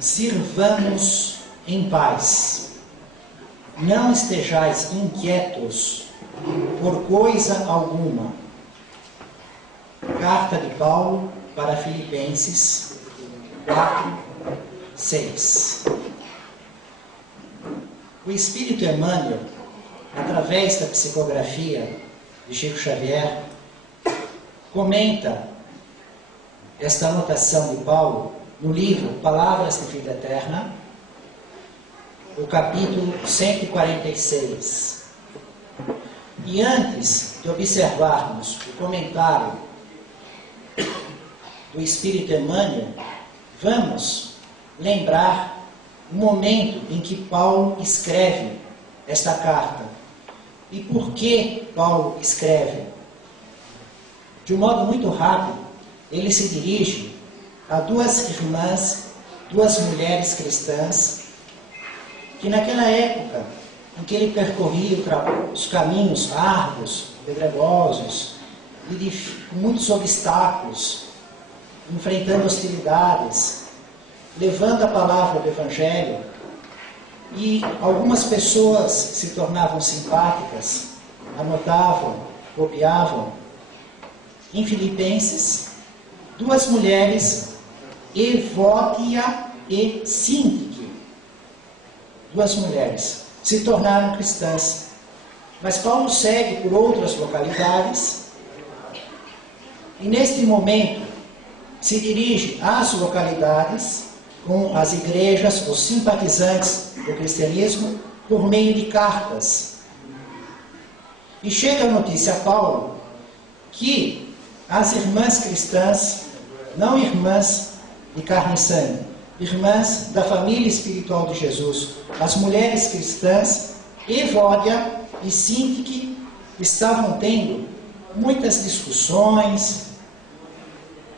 sirvamos em paz. Não estejais inquietos por coisa alguma. Carta de Paulo para Filipenses 4, 6. O Espírito Emmanuel, através da psicografia de Chico Xavier, comenta esta anotação de Paulo no livro Palavras de Vida Eterna, o capítulo 146. E antes de observarmos o comentário do Espírito Emmanuel, vamos lembrar o momento em que Paulo escreve esta carta. E por que Paulo escreve? De um modo muito rápido, ele se dirige a duas irmãs, duas mulheres cristãs, que naquela época em que ele percorria os caminhos árduos, pedregosos, e com muitos obstáculos, enfrentando hostilidades, levando a palavra do Evangelho, e algumas pessoas se tornavam simpáticas, anotavam, copiavam. Em Filipenses, duas mulheres, Evódia e Síntique, duas mulheres, se tornaram cristãs. Mas Paulo segue por outras localidades e neste momento se dirige às localidades com as igrejas, os simpatizantes do cristianismo, por meio de cartas. E chega a notícia a Paulo que as irmãs cristãs, não irmãs de carne e sangue, irmãs da família espiritual de Jesus, as mulheres cristãs, Evódia e Síntique, estavam tendo muitas discussões,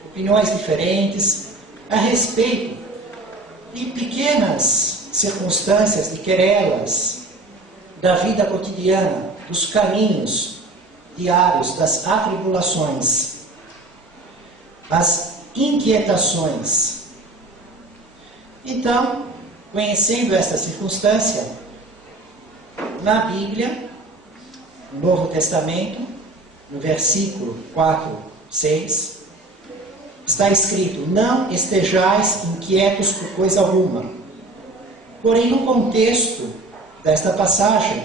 opiniões diferentes a respeito de pequenas circunstâncias, de querelas da vida cotidiana, dos caminhos diários, das atribulações, as inquietações. Então, conhecendo esta circunstância, na Bíblia, no Novo Testamento, no versículo 4, 6, está escrito: não estejais inquietos por coisa alguma. Porém, no contexto desta passagem,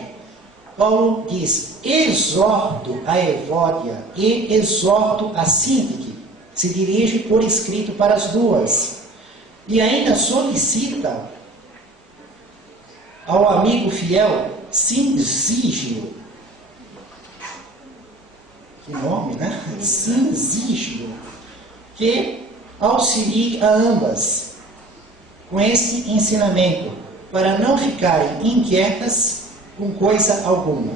Paulo diz: exorto a Evódia e exorto a Síntique. Se dirige por escrito para as duas. E ainda solicita ao amigo fiel Sinzígio. Que nome, né? Sinzígio. Que auxilie a ambas com esse ensinamento, para não ficarem inquietas com coisa alguma.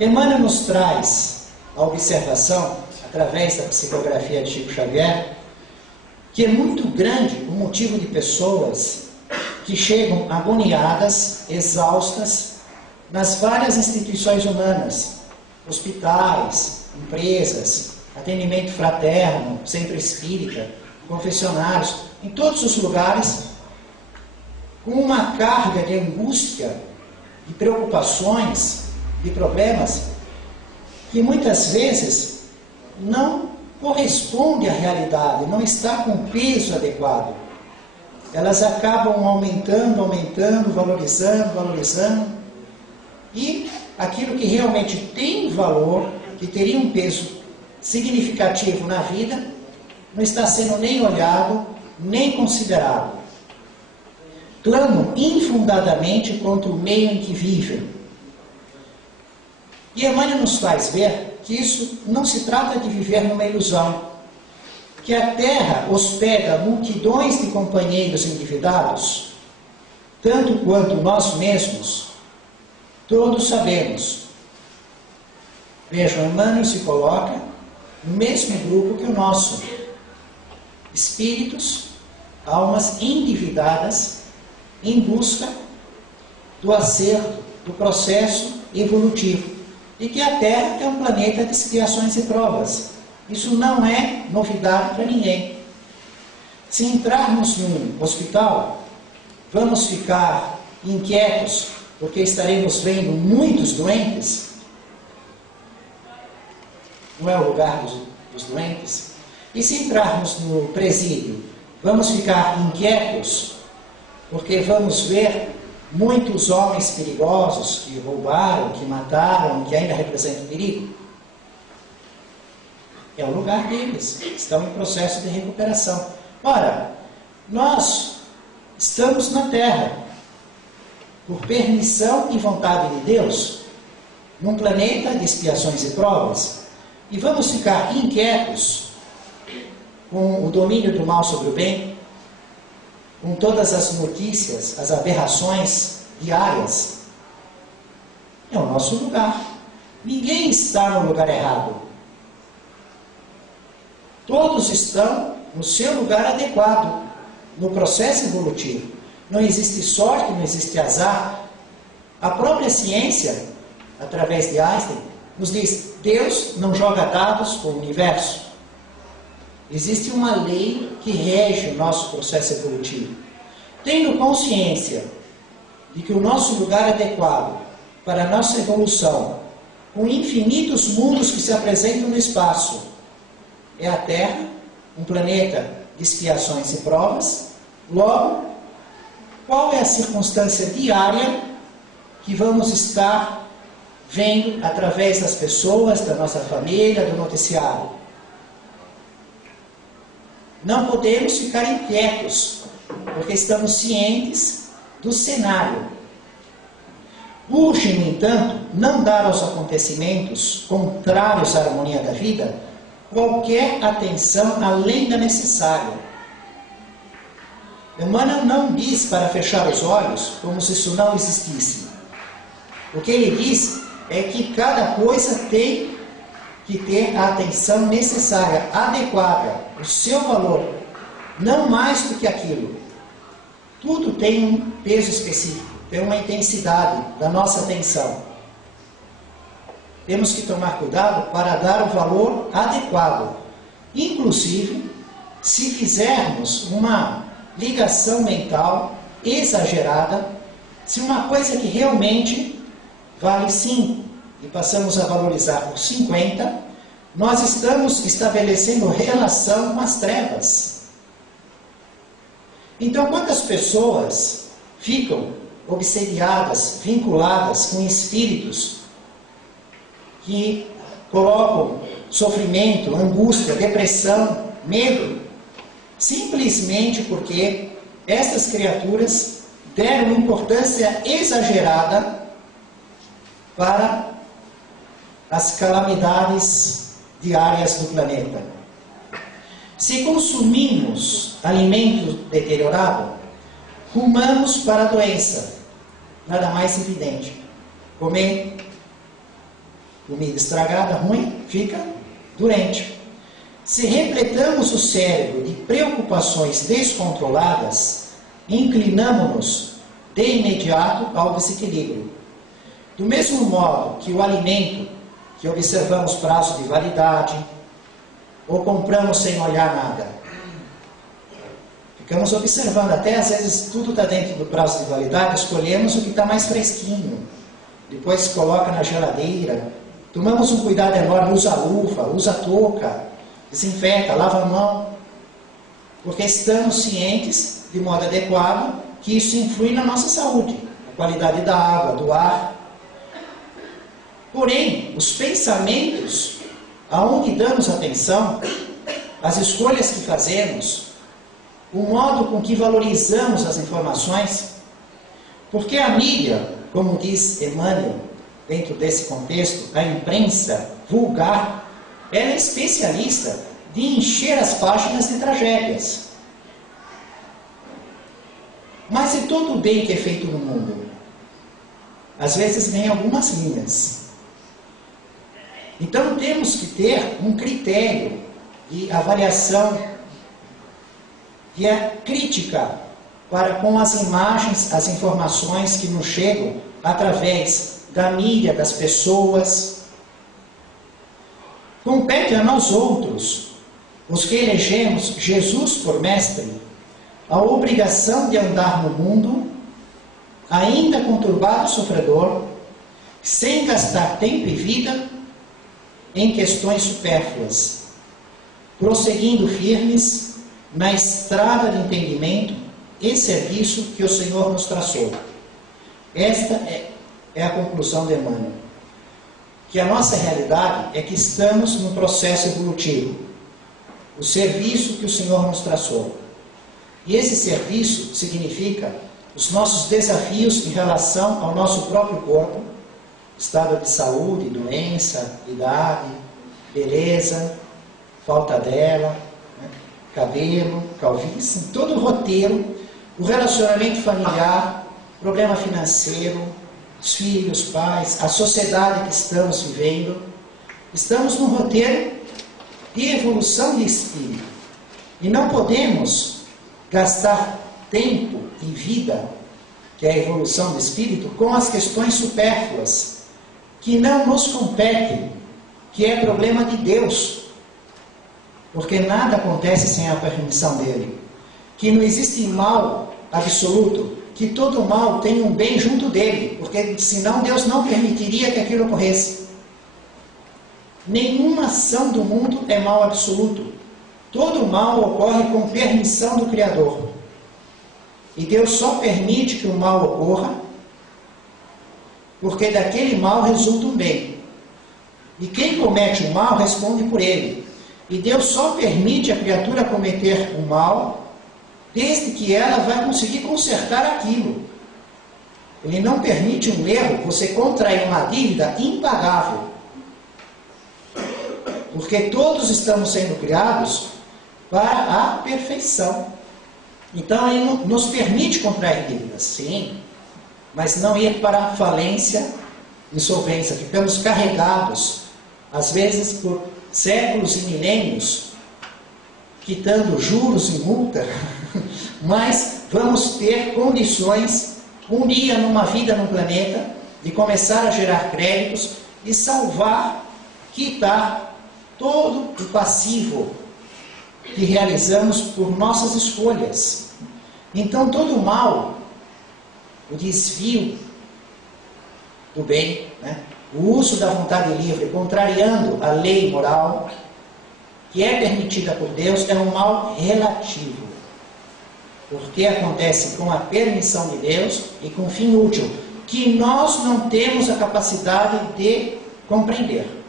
Emmanuel nos traz a observação, através da psicografia de Chico Xavier, que é muito grande o motivo de pessoas que chegam agoniadas, exaustas, nas várias instituições humanas, hospitais, empresas, atendimento fraterno, centro espírita, confessionários, em todos os lugares, com uma carga de angústia, de preocupações, de problemas, que muitas vezes não corresponde à realidade, não está com peso adequado. Elas acabam aumentando, valorizando, e aquilo que realmente tem valor, que teria um peso significativo na vida, não está sendo nem olhado, nem considerado. Clamam infundadamente contra o meio em que vivem. E Emmanuel nos faz ver que isso não se trata de viver numa ilusão, que a Terra hospeda multidões de companheiros endividados, tanto quanto nós mesmos, todos sabemos. Vejam, Emmanuel se coloca no mesmo grupo que o nosso. Espíritos, almas endividadas em busca do acerto, do processo evolutivo. E que a Terra é um planeta de expiações e provas. Isso não é novidade para ninguém. Se entrarmos num hospital, vamos ficar inquietos porque estaremos vendo muitos doentes? Não é o lugar dos doentes? E se entrarmos no presídio, vamos ficar inquietos porque vamos ver muitos homens perigosos que roubaram, que mataram, que ainda representam perigo? É o lugar deles, estão em processo de recuperação. Ora, nós estamos na Terra, por permissão e vontade de Deus, num planeta de expiações e provas, e vamos ficar inquietos com o domínio do mal sobre o bem, com todas as notícias, as aberrações diárias? É o nosso lugar. Ninguém está no lugar errado. Todos estão no seu lugar adequado, no processo evolutivo. Não existe sorte, não existe azar. A própria ciência, através de Einstein, nos diz: Deus não joga dados com o universo. Existe uma lei que rege o nosso processo evolutivo. Tendo consciência de que o nosso lugar adequado para a nossa evolução, com infinitos mundos que se apresentam no espaço, é a Terra, um planeta de expiações e provas. Logo, qual é a circunstância diária que vamos estar vendo através das pessoas, da nossa família, do noticiário? Não podemos ficar inquietos, porque estamos cientes do cenário. Urge, no entanto, não dar aos acontecimentos contrários à harmonia da vida qualquer atenção além da necessária. Emmanuel não diz para fechar os olhos como se isso não existisse. O que ele diz é que cada coisa tem que ter a atenção necessária, adequada, o seu valor, não mais do que aquilo. Tudo tem um peso específico, tem uma intensidade da nossa atenção. Temos que tomar cuidado para dar o valor adequado. Inclusive, se fizermos uma ligação mental exagerada, se uma coisa que realmente vale 5 e passamos a valorizar por 50, nós estamos estabelecendo relação com as trevas. Então, quantas pessoas ficam obsediadas, vinculadas com espíritos que colocam sofrimento, angústia, depressão, medo, simplesmente porque essas criaturas deram importância exagerada para as calamidades diárias do planeta. Se consumimos alimento deteriorado, rumamos para a doença. Nada mais evidente. Comer comida estragada, ruim, fica doente. Se repletamos o cérebro de preocupações descontroladas, inclinamos-nos de imediato ao desequilíbrio. Do mesmo modo que o alimento que observamos prazo de validade, ou compramos sem olhar nada, ficamos observando, até às vezes tudo está dentro do prazo de validade, escolhemos o que está mais fresquinho, depois coloca na geladeira, tomamos um cuidado enorme, usa luva, usa touca, desinfeta, lava a mão, porque estamos cientes, de modo adequado, que isso influi na nossa saúde, na qualidade da água, do ar. Porém, os pensamentos, aonde damos atenção, as escolhas que fazemos, o modo com que valorizamos as informações, porque a mídia, como diz Emmanuel, dentro desse contexto, a imprensa vulgar, ela é especialista de encher as páginas de tragédias. Mas e todo o bem que é feito no mundo? Às vezes vem algumas linhas. Então temos que ter um critério de avaliação, de crítica para com as imagens, as informações que nos chegam através da mídia, das pessoas. Compete a nós outros os que elegemos Jesus por mestre, a obrigação de andar no mundo, ainda conturbado e sofredor, sem gastar tempo e vida em questões supérfluas, prosseguindo firmes na estrada de entendimento e serviço que o Senhor nos traçou. Esta é a conclusão de Emmanuel. Que a nossa realidade é que estamos num processo evolutivo. O serviço que o Senhor nos traçou. E esse serviço significa os nossos desafios em relação ao nosso próprio corpo, estado de saúde, doença, idade, beleza, falta dela, né? Cabelo, calvície, todo o roteiro, o relacionamento familiar, problema financeiro, os filhos, pais, a sociedade que estamos vivendo. Estamos num roteiro de evolução de espírito. E não podemos gastar tempo e vida, que é a evolução do espírito, com as questões supérfluas, que não nos competem, que é problema de Deus. Porque nada acontece sem a permissão dele. Que não existe mal absoluto, que todo mal tem um bem junto dele, porque senão Deus não permitiria que aquilo ocorresse. Nenhuma ação do mundo é mal absoluto. Todo mal ocorre com permissão do Criador. E Deus só permite que o mal ocorra, porque daquele mal resulta um bem. E quem comete o mal responde por ele. E Deus só permite a criatura cometer o mal, desde que ela vai conseguir consertar aquilo. Ele não permite um erro, você contrair uma dívida impagável. Porque todos estamos sendo criados para a perfeição. Então ele nos permite contrair dívidas, sim, mas não ir para a falência, insolvência. Ficamos carregados, às vezes por séculos e milênios, quitando juros e multa, mas vamos ter condições, um dia numa vida no planeta, de começar a gerar créditos e salvar, quitar todo o passivo que realizamos por nossas escolhas. Então todo o mal, o desvio do bem, né? O uso da vontade livre, contrariando a lei moral, que é permitida por Deus, é um mal relativo. Porque acontece com a permissão de Deus e com fim útil, que nós não temos a capacidade de compreender.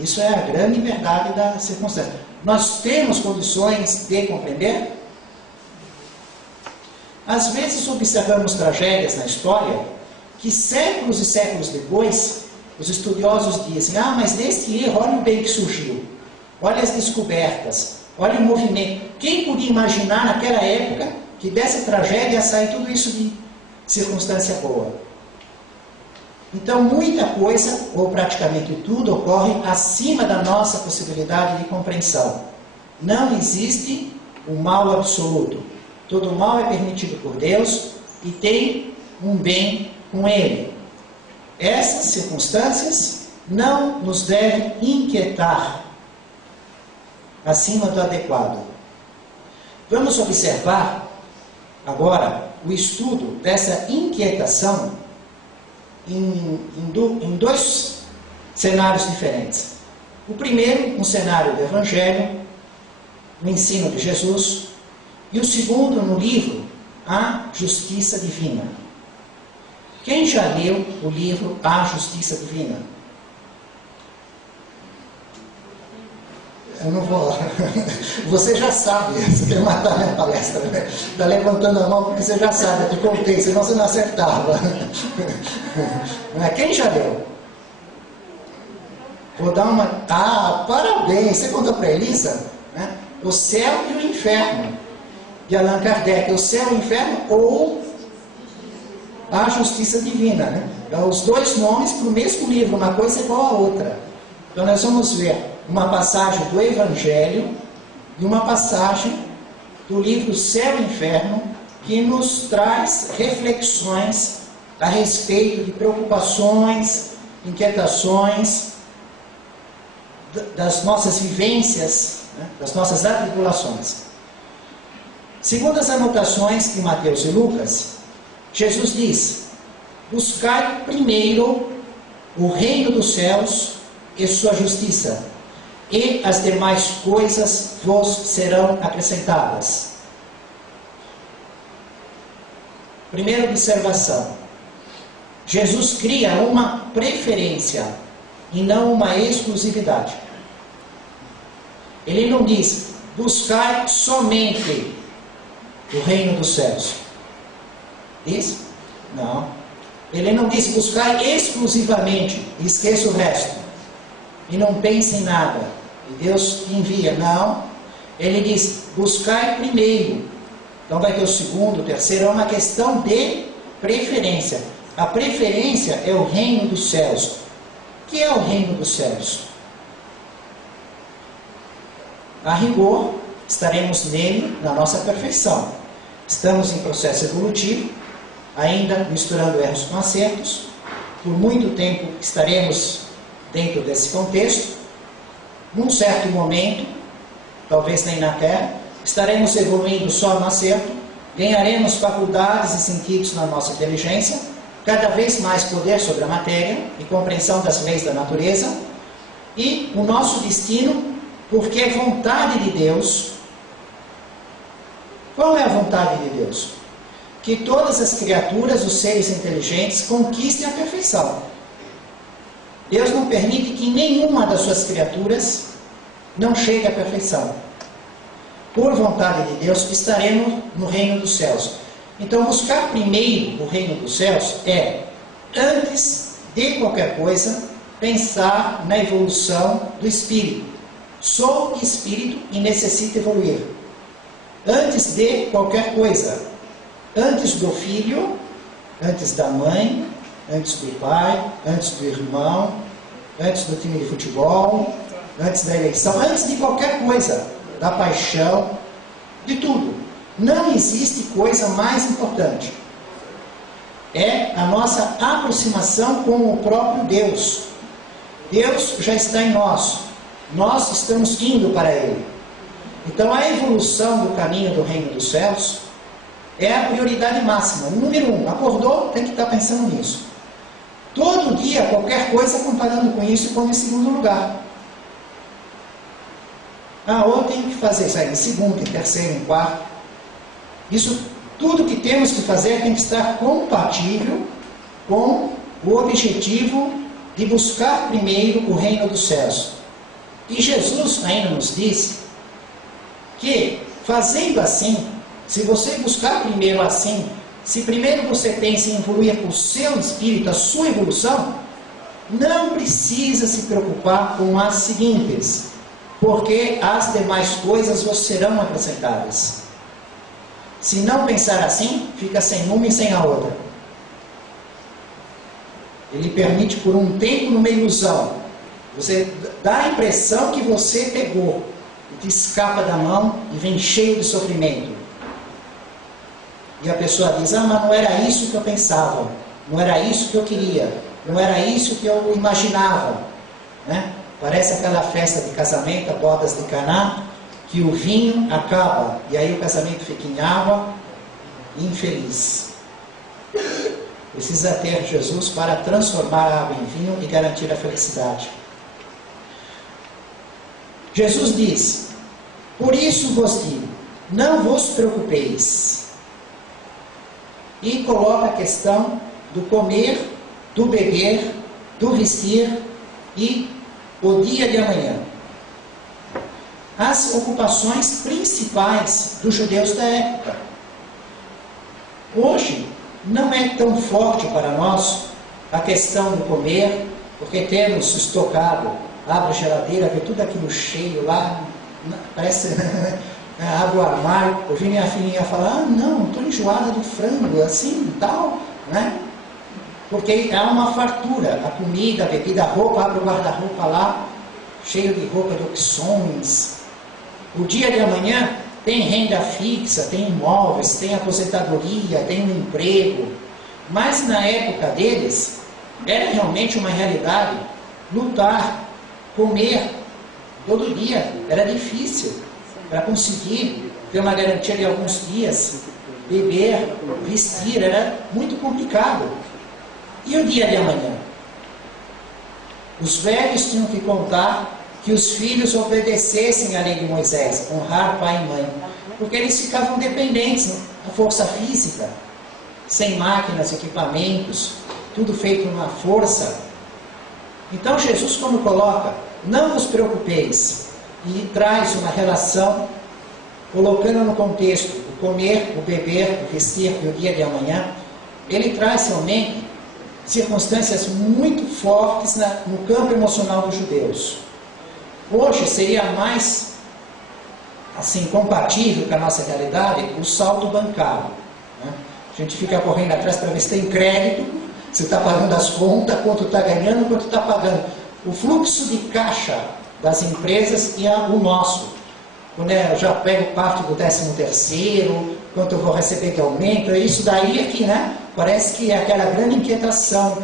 Isso é a grande verdade da circunstância. Nós temos condições de compreender? Às vezes observamos tragédias na história que séculos e séculos depois, os estudiosos dizem, mas desse erro, olha o bem que surgiu, olha as descobertas, olha o movimento. Quem podia imaginar naquela época que dessa tragédia ia sair tudo isso de circunstância boa? Então muita coisa, ou praticamente tudo, ocorre acima da nossa possibilidade de compreensão. Não existe o mal absoluto. Todo mal é permitido por Deus e tem um bem com ele. Essas circunstâncias não nos devem inquietar acima do adequado. Vamos observar agora o estudo dessa inquietação em dois cenários diferentes. O primeiro, um cenário do Evangelho, no ensino de Jesus, e o segundo, no livro A Justiça Divina. Quem já leu o livro A Justiça Divina? Eu não vou... Você já sabe, você quer matar a minha palestra, né? Está levantando a mão porque você já sabe, eu te contei, senão você não acertava. Quem já leu? Vou dar uma... parabéns! Você contou para a Elisa? Né? O Céu e o Inferno, de Allan Kardec. O Céu e o Inferno ou A Justiça Divina. Né? Os dois nomes para o mesmo livro, uma coisa é igual a outra. Então nós vamos ver uma passagem do Evangelho e uma passagem do livro Céu e Inferno, que nos traz reflexões a respeito de preocupações, inquietações das nossas vivências, né, das nossas atribulações. Segundo as anotações de Mateus e Lucas, Jesus diz: buscai primeiro o reino dos céus e sua justiça, e as demais coisas vos serão acrescentadas. Primeira observação: Jesus cria uma preferência e não uma exclusividade. Ele não diz: buscai somente o reino dos céus. Diz? Não. Ele não diz: buscai exclusivamente e esqueça o resto. E não pense em nada. E Deus envia. Não. Ele diz: buscai primeiro. Então vai ter o segundo, o terceiro. É uma questão de preferência. A preferência é o reino dos céus. O que é o reino dos céus? A rigor, estaremos nele na nossa perfeição. Estamos em processo evolutivo, ainda misturando erros com acertos. Por muito tempo estaremos dentro desse contexto. Num certo momento, talvez nem na Terra, estaremos evoluindo só no acerto, ganharemos faculdades e sentidos na nossa inteligência, cada vez mais poder sobre a matéria e compreensão das leis da natureza, e o nosso destino, porque é vontade de Deus. Qual é a vontade de Deus? Que todas as criaturas, os seres inteligentes, conquistem a perfeição. Deus não permite que nenhuma das suas criaturas não chegue à perfeição. Por vontade de Deus, estaremos no reino dos céus. Então, buscar primeiro o reino dos céus é, antes de qualquer coisa, pensar na evolução do espírito. Sou espírito e necessito evoluir. Antes de qualquer coisa. Antes do filho, antes da mãe, antes do pai, antes do irmão, antes do time de futebol, antes da eleição, antes de qualquer coisa, da paixão, de tudo. Não existe coisa mais importante. É a nossa aproximação com o próprio Deus. Deus já está em nós. Nós estamos indo para Ele. Então a evolução do caminho do reino dos céus é a prioridade máxima. Número 1, acordou, tem que estar pensando nisso. Todo dia, qualquer coisa comparando com isso, põe em segundo lugar. Ou eu tenho que fazer isso aí em segundo, em terceiro, em quarto. Isso, tudo que temos que fazer tem que estar compatível com o objetivo de buscar primeiro o reino dos céus. E Jesus ainda nos disse que, fazendo assim, se você buscar primeiro assim, se primeiro você pensa em evoluir o seu espírito, a sua evolução, não precisa se preocupar com as seguintes, porque as demais coisas vos serão acrescentadas. Se não pensar assim, fica sem uma e sem a outra. Ele permite por um tempo numa ilusão. Você dá a impressão que você pegou, e te escapa da mão e vem cheio de sofrimento. E a pessoa diz: mas não era isso que eu pensava, não era isso que eu queria, não era isso que eu imaginava, né? Parece aquela festa de casamento, a bodas de Caná, que o vinho acaba, e aí o casamento fica em água, infeliz. Precisa ter Jesus para transformar a água em vinho e garantir a felicidade. Jesus diz: por isso vos digo, não vos preocupeis. E coloca a questão do comer, do beber, do vestir e o dia de amanhã. As ocupações principais dos judeus da época. Hoje, não é tão forte para nós a questão do comer, porque temos estocado, abre a geladeira, vê tudo aquilo cheio lá, parece... abre o armário, ouvi minha filhinha falar: não, estou enjoada do frango, assim e tal, né? Porque é uma fartura, a comida, a bebida, a roupa, abre o guarda-roupa lá, cheio de roupa, de opções. O dia de amanhã tem renda fixa, tem imóveis, tem aposentadoria, tem um emprego. Mas na época deles, era realmente uma realidade lutar, comer Todo dia era difícil para conseguir ter uma garantia de alguns dias, beber, vestir, era muito complicado. E o dia de amanhã? Os velhos tinham que contar que os filhos obedecessem à lei de Moisés, honrar pai e mãe, porque eles ficavam dependentes da força física, sem máquinas, equipamentos, tudo feito numa força. Então Jesus, como coloca, não vos preocupeis, e traz uma relação, colocando no contexto o comer, o beber, o vestir e o dia de amanhã, ele traz realmente circunstâncias muito fortes no campo emocional dos judeus. Hoje seria mais assim, compatível com a nossa realidade o saldo bancário, né? A gente fica correndo atrás para ver se tem crédito, se está pagando as contas, quanto está ganhando, quanto está pagando. O fluxo de caixa das empresas e o nosso. Quando eu já pego parte do 13º, quanto eu vou receber de aumento, é isso daí aqui, né? Parece que é aquela grande inquietação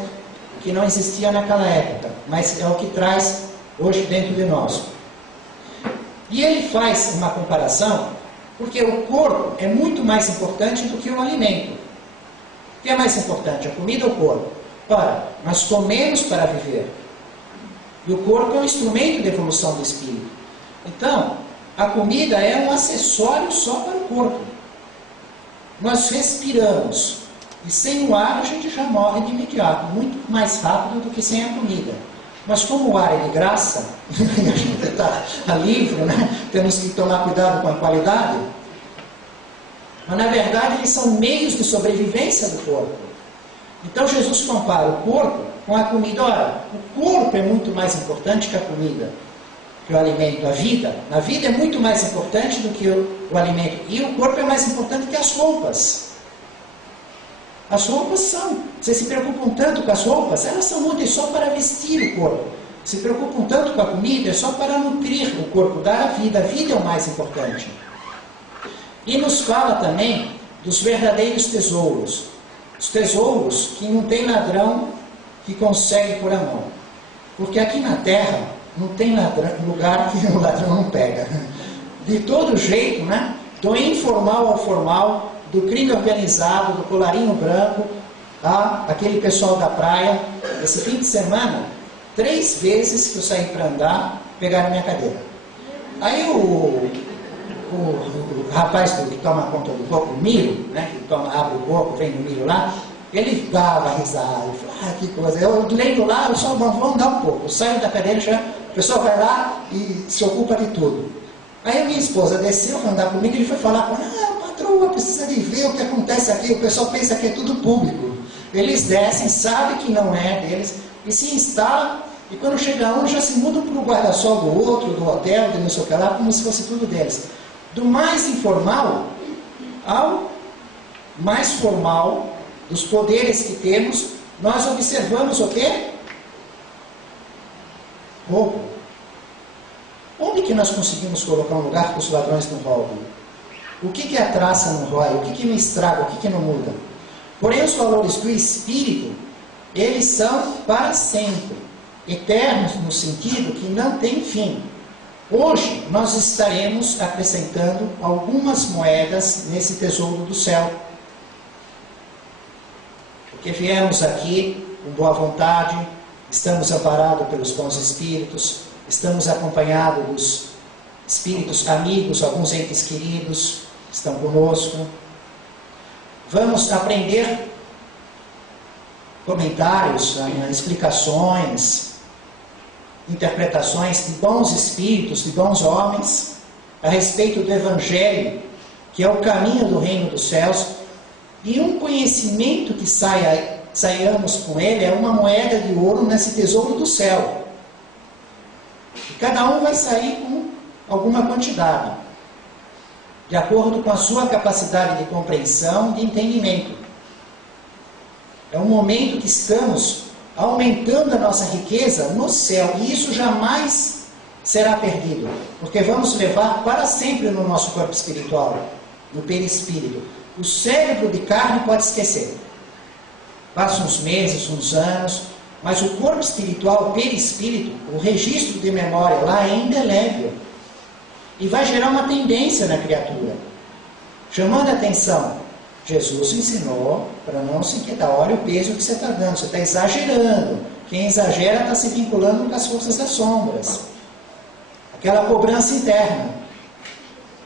que não existia naquela época, mas é o que traz hoje dentro de nós. E ele faz uma comparação, porque o corpo é muito mais importante do que o alimento. O que é mais importante, a comida ou o corpo? Ora, nós comemos para viver. E o corpo é um instrumento de evolução do espírito. Então, a comida é um acessório só para o corpo. Nós respiramos, e sem o ar a gente já morre de imediato, muito mais rápido do que sem a comida. Mas como o ar é de graça, e a gente está livre, né? Temos que tomar cuidado com a qualidade, mas na verdade eles são meios de sobrevivência do corpo. Então Jesus compara o corpo com a comida. Ora, o corpo é muito mais importante que a comida, que o alimento. A vida, na vida é muito mais importante do que o alimento. E o corpo é mais importante que as roupas. As roupas são, vocês se preocupam tanto com as roupas, elas são úteis só para vestir o corpo. Se preocupam tanto com a comida, é só para nutrir o corpo, dar a vida é o mais importante. E nos fala também dos verdadeiros tesouros. Os tesouros que não tem ladrão que consegue por a mão. Porque aqui na terra não tem lugar que o ladrão não pega. De todo jeito, né? Do informal ao formal, do crime organizado, do colarinho branco, aquele pessoal da praia. Esse fim de semana, 3 vezes que eu saí para andar, pegaram minha cadeira. Aí o rapaz que toma conta do coco, o Miro, né, que abre o coco, vem no Miro lá, ele dava risada, ele falou, que coisa, eu leio lá, eu só vou andar um pouco, eu saio da cadeira, o pessoal vai lá e se ocupa de tudo. Aí a minha esposa desceu para andar comigo e ele foi falar com ela, patroa, precisa de ver o que acontece aqui, o pessoal pensa que é tudo público. Eles descem, sabem que não é deles, e se instalam, e quando chega um, já se mudam para o guarda-sol do outro, do hotel, de não sei o que lá, como se fosse tudo deles. Do mais informal ao mais formal, dos poderes que temos, nós observamos o quê? Roubo. Onde que nós conseguimos colocar um lugar que os ladrões não roubam? O que a traça não rói? O que não estraga? O que não muda? Porém, os valores do espírito, eles são para sempre, eternos no sentido que não tem fim. Hoje, nós estaremos acrescentando algumas moedas nesse tesouro do céu. Porque viemos aqui com boa vontade, estamos amparados pelos bons espíritos, estamos acompanhados dos espíritos amigos, alguns entes queridos estão conosco. Vamos aprender comentários, explicações, interpretações de bons espíritos, de bons homens, a respeito do Evangelho, que é o caminho do reino dos céus, e um conhecimento que saiamos com ele é uma moeda de ouro nesse tesouro do céu. E cada um vai sair com alguma quantidade, de acordo com a sua capacidade de compreensão e de entendimento. É um momento que estamos aumentando a nossa riqueza no céu, e isso jamais será perdido, porque vamos levar para sempre no nosso corpo espiritual, no perispírito. O cérebro de carne pode esquecer. Passa uns meses, uns anos, Mas o corpo espiritual, perispírito, o registro de memória lá é indelével. E vai gerar uma tendência na criatura. Chamando a atenção, Jesus ensinou para não se inquietar. Olha o peso que você está dando, você está exagerando. Quem exagera está se vinculando com as forças das sombras. Aquela cobrança interna.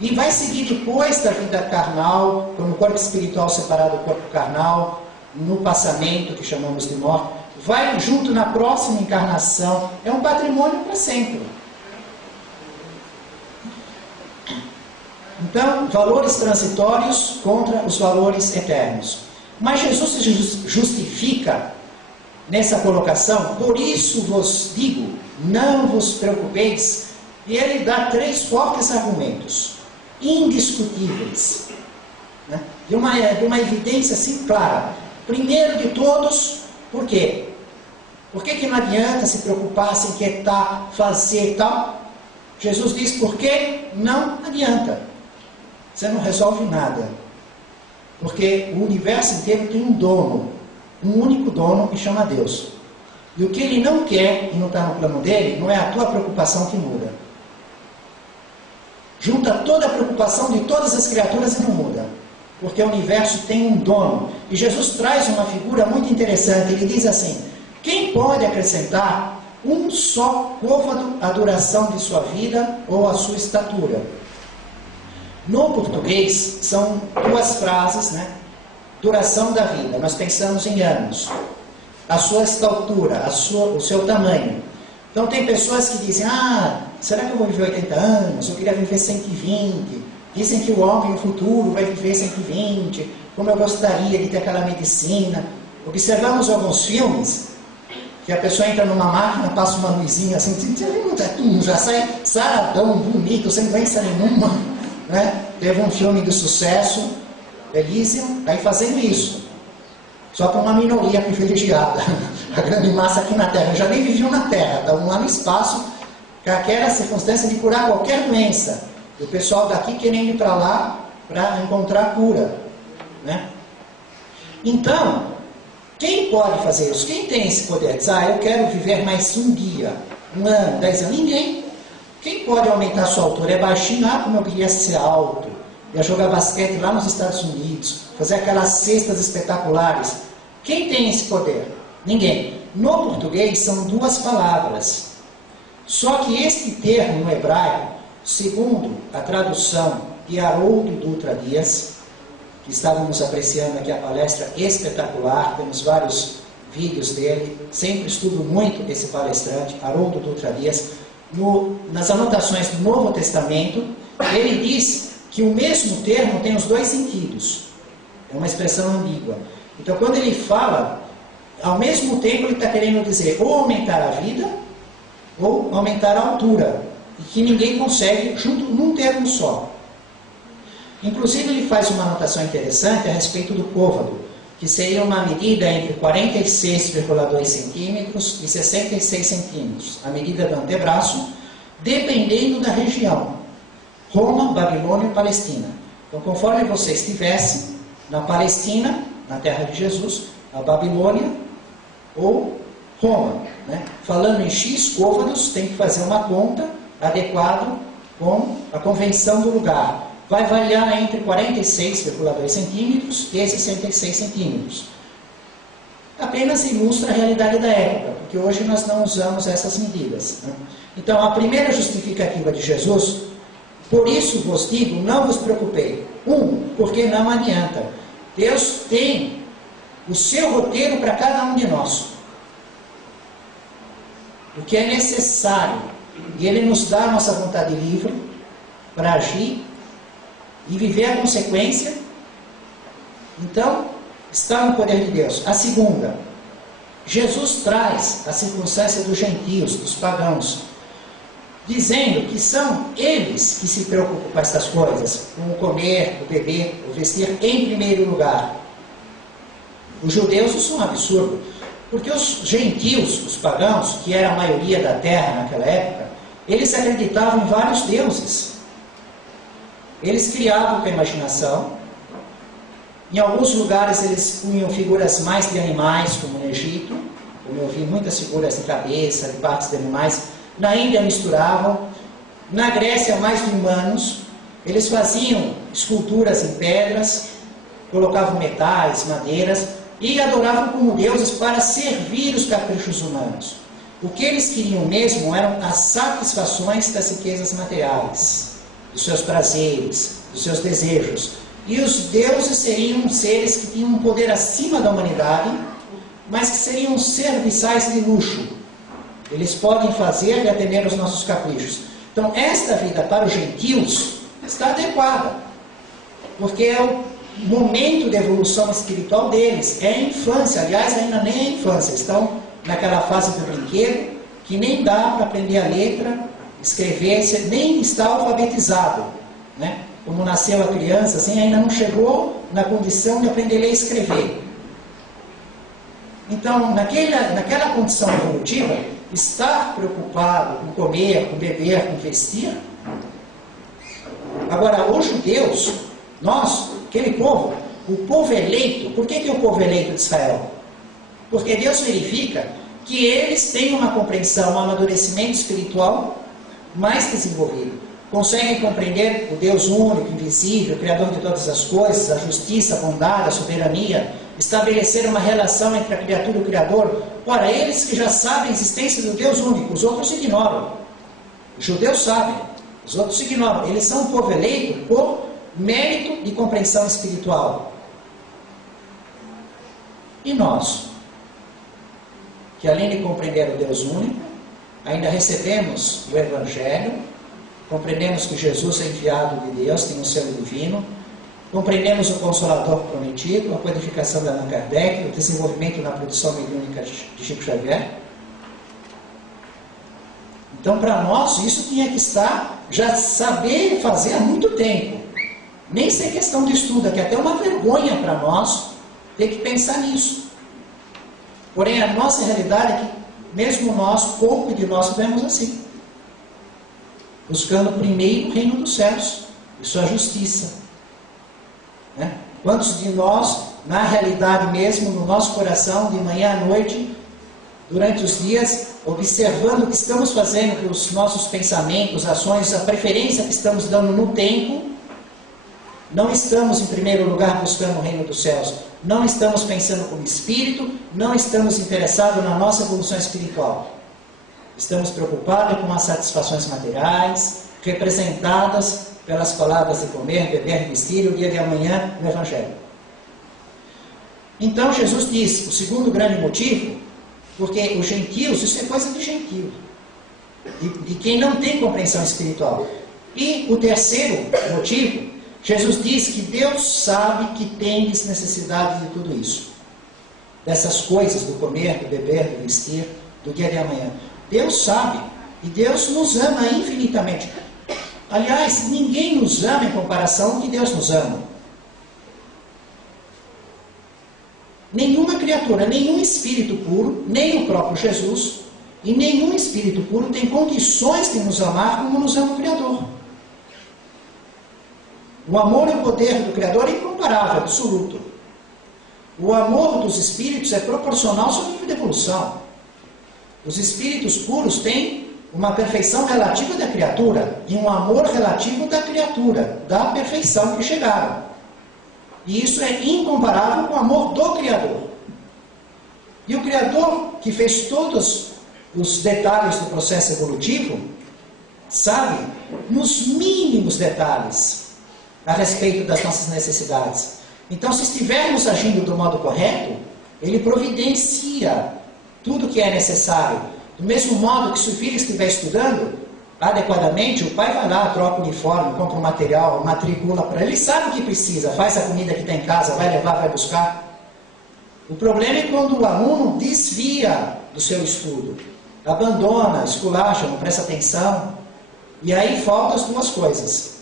E vai seguir depois da vida carnal, como o corpo espiritual separado do corpo carnal, no passamento, que chamamos de morte, vai junto na próxima encarnação. É um patrimônio para sempre. Então, valores transitórios contra os valores eternos. Mas Jesus se justifica nessa colocação, por isso vos digo, não vos preocupeis. E ele dá 3 fortes argumentos, indiscutíveis, né? de uma evidência assim clara. Primeiro de todos, por quê? Por que não adianta se preocupar, se inquietar, fazer tal? Jesus diz, porque não adianta. Você não resolve nada. Porque o universo inteiro tem um dono, um único dono que chama Deus. E o que ele não quer e não está no plano dele, não é a tua preocupação que muda. Junta toda a preocupação de todas as criaturas e não muda. Porque o universo tem um dono. E Jesus traz uma figura muito interessante. Ele diz assim, quem pode acrescentar um só côvado à duração de sua vida ou à sua estatura? No português, são 2 frases, né? Duração da vida, nós pensamos em anos. A sua estatura, o seu tamanho. Então tem pessoas que dizem, será que eu vou viver 80 anos? Eu queria viver 120. Dizem que o homem no futuro vai viver 120. Como eu gostaria de ter aquela medicina. Observamos alguns filmes, que a pessoa entra numa máquina, passa uma luzinha assim, já sai saradão, bonito, sem doença nenhuma. Né? Teve um filme de sucesso, Elysium, aí fazendo isso. Só para uma minoria privilegiada. A grande massa aqui na Terra. Já nem viviam na Terra, estavam lá no espaço, com aquela circunstância de curar qualquer doença. E o pessoal daqui querendo ir para lá para encontrar cura. Né? Então, quem pode fazer isso? Quem tem esse poder? Diz, eu quero viver mais um dia, 1 ano, 10 anos. Ninguém. Quem pode aumentar a sua altura? É baixinho, como eu queria ser alto. Ia jogar basquete lá nos Estados Unidos, fazer aquelas cestas espetaculares. Quem tem esse poder? Ninguém. No português são 2 palavras. Só que este termo no hebraico, segundo a tradução de Haroldo Dutra Dias, que estávamos apreciando aqui a palestra espetacular, temos vários vídeos dele, sempre estudo muito esse palestrante, Haroldo Dutra Dias, nas anotações do Novo Testamento, ele diz que o mesmo termo tem os 2 sentidos. É uma expressão ambígua. Então, quando ele fala, ao mesmo tempo ele está querendo dizer ou aumentar a vida, ou aumentar a altura. E que ninguém consegue junto num termo só. Inclusive, ele faz uma anotação interessante a respeito do côvado, que seria uma medida entre 46,2 centímetros e 66 centímetros, a medida do antebraço, dependendo da região. Roma, Babilônia e Palestina. Então, conforme você estivesse na Palestina, na terra de Jesus, a Babilônia ou Roma. Né? Falando em X côvados, tem que fazer uma conta adequada com a convenção do lugar. Vai variar entre 46,2 centímetros e 66 centímetros. Apenas ilustra a realidade da época, porque hoje nós não usamos essas medidas. Né? Então, a primeira justificativa de Jesus, por isso vos digo, não vos preocupei. Porque não adianta. Deus tem o seu roteiro para cada um de nós. O que é necessário. E Ele nos dá a nossa vontade livre para agir e viver a consequência. Então, está no poder de Deus. A segunda, Jesus traz a circunstância dos gentios, dos pagãos, dizendo que são eles que se preocupam com essas coisas, com o comer, o beber, o vestir em primeiro lugar. Os judeus, isso é um absurdo, porque os gentios, os pagãos, que era a maioria da terra naquela época, eles acreditavam em vários deuses. Eles criavam com a imaginação. Em alguns lugares eles punham figuras mais de animais, como no Egito, como eu vi muitas figuras de cabeça, de partes de animais. Na Índia misturavam, na Grécia mais de humanos. Eles faziam esculturas em pedras, colocavam metais, madeiras e adoravam como deuses para servir os caprichos humanos. O que eles queriam mesmo eram as satisfações das riquezas materiais, dos seus prazeres, dos seus desejos. E os deuses seriam seres que tinham um poder acima da humanidade, mas que seriam serviçais de luxo. Eles podem fazer e atender aos nossos caprichos. Então, esta vida para os gentios está adequada, porque é o momento de evolução espiritual deles, é a infância. Aliás, ainda nem é a infância, estão naquela fase do brinquedo, que nem dá para aprender a letra, escrever, nem está alfabetizado, né? Como nasceu a criança, assim, ainda não chegou na condição de aprender a ler e escrever. Então, naquela condição evolutiva, estar preocupado com comer, com beber, com vestir. Agora, os judeus, nós, aquele povo, o povo eleito, por que é o povo eleito de Israel? Porque Deus verifica que eles têm uma compreensão, um amadurecimento espiritual mais desenvolvido. Conseguem compreender o Deus único, invisível, Criador de todas as coisas, a justiça, a bondade, a soberania, estabelecer uma relação entre a criatura e o Criador. Ora, eles que já sabem a existência do Deus único, os outros ignoram. Os judeus sabem, os outros ignoram. Eles são um povo eleito por mérito de compreensão espiritual. E nós, que além de compreender o Deus único, ainda recebemos o Evangelho, compreendemos que Jesus é enviado de Deus, tem um selo divino, compreendemos o Consolador prometido, a codificação de Allan Kardec, o desenvolvimento na produção mediúnica de Chico Xavier. Então, para nós, isso tinha que estar, já saber fazer há muito tempo. Nem ser questão de estudo, que é até uma vergonha para nós ter que pensar nisso. Porém, a nossa realidade é que, mesmo nós, pouco de nós vivemos assim. Buscando primeiro o reino dos céus e sua justiça. Né? Quantos de nós, na realidade mesmo, no nosso coração, de manhã à noite, durante os dias, observando o que estamos fazendo com os nossos pensamentos, ações, a preferência que estamos dando no tempo, não estamos em primeiro lugar buscando o reino dos céus, não estamos pensando como espírito, não estamos interessados na nossa evolução espiritual. Estamos preocupados com as satisfações materiais, representadas pelas palavras de comer, beber, vestir, o dia de amanhã no Evangelho. Então Jesus diz, o segundo grande motivo, porque os gentios, isso é coisa de gentio, de quem não tem compreensão espiritual. E o terceiro motivo, Jesus diz que Deus sabe que tendes necessidade de tudo isso. Dessas coisas, do comer, do beber, do vestir, do dia de amanhã. Deus sabe, e Deus nos ama infinitamente. Aliás, ninguém nos ama em comparação ao que Deus nos ama. Nenhuma criatura, nenhum espírito puro, nem o próprio Jesus, e nenhum espírito puro tem condições de nos amar como nos ama o Criador. O amor e o poder do Criador é incomparável, absoluto. O amor dos espíritos é proporcional ao seu nível de evolução. Os espíritos puros têm uma perfeição relativa da criatura e um amor relativo da criatura, da perfeição que chegaram. E isso é incomparável com o amor do Criador. E o Criador, que fez todos os detalhes do processo evolutivo, sabe, nos mínimos detalhes, a respeito das nossas necessidades. Então, se estivermos agindo do modo correto, Ele providencia tudo que é necessário. Do mesmo modo que se o filho estiver estudando adequadamente, o pai vai lá, troca o uniforme, compra o material, matricula para ele, ele sabe o que precisa, faz a comida que está em casa, vai levar, vai buscar. O problema é quando o aluno desvia do seu estudo, abandona, esculacha, não presta atenção, e aí faltam as duas coisas.